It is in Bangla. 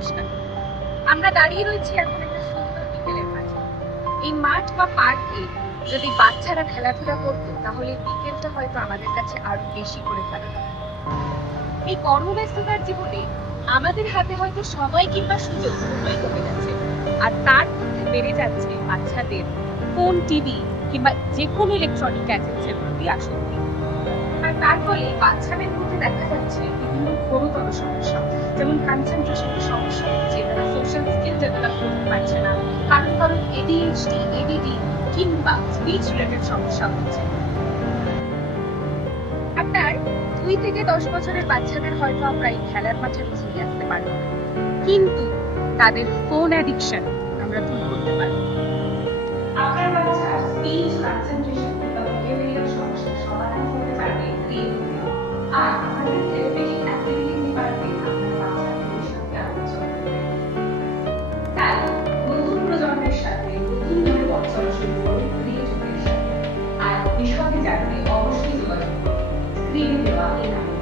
নমস্কার। আমরা দাঁড়িয়ে রয়েছি এখন একটা সুন্দর বিকেলের মাঝে। এই মাঠ বা পার্কে যদি বাচ্চারা খেলাধুলা করতো তাহলে বিকেলটা হয়তো আমাদের কাছে আরো বেশি করে ভালো লাগতো। এই কর্মব্যস্ততার জীবনে আমাদের হাতে হয়তো সময় কিংবা সুযোগ দুটোই কমে যাচ্ছে, আর তার মধ্যে বেড়ে যাচ্ছে বাচ্চাদের ফোন, টিভি কিংবা যে কোনো ইলেকট্রনিক গ্যাজেটসের প্রতি আসক্তি। আর তার ফলে বাচ্চাদের মধ্যে দেখা যাচ্ছে বিভিন্ন গুরুতর সমস্যা, যেমন কনসেন্ট্রেশনের সমস্যা হচ্ছে, তারা সোশ্যাল স্কিল ডেভেলপ করতে পারছে না, কারণ কারণ এডিএইচডি, এডিডি কিংবা স্পিচ রিলেটেড সমস্যা হচ্ছে। আপনার 2 থেকে 10 বছরের বাচ্চাদের হয়তো আমরা এই খেলার মাঠে নিয়ে আসতে পারবো না, কিন্তু তাদের ফোন অ্যাডিকশন আমরা দূর করতে পারবো। আপনার বাচ্চার স্পিচ, কনসেন্ট্রেশন কিংবা বিহেভিয়ারাল সমস্যার সমাধান করতে পারবে ক্রিয়েটিভিটি, আর আমাদের থেরাপিউটিক অ্যাক্টিভিটি ডিপার্টমেন্ট আপনার বাচ্চার ভবিষ্যৎকে আলোচনা করবে। তাই নতুন প্রজন্মের সাথে নতুনভাবে পথ চলা শুরু করুন ক্রিয়েটিভিটির সাথে। আর বিশদে জানতে অবশ্যই যোগাযোগ করুন স্ক্রিনে দেওয়া এই নাম্বারে।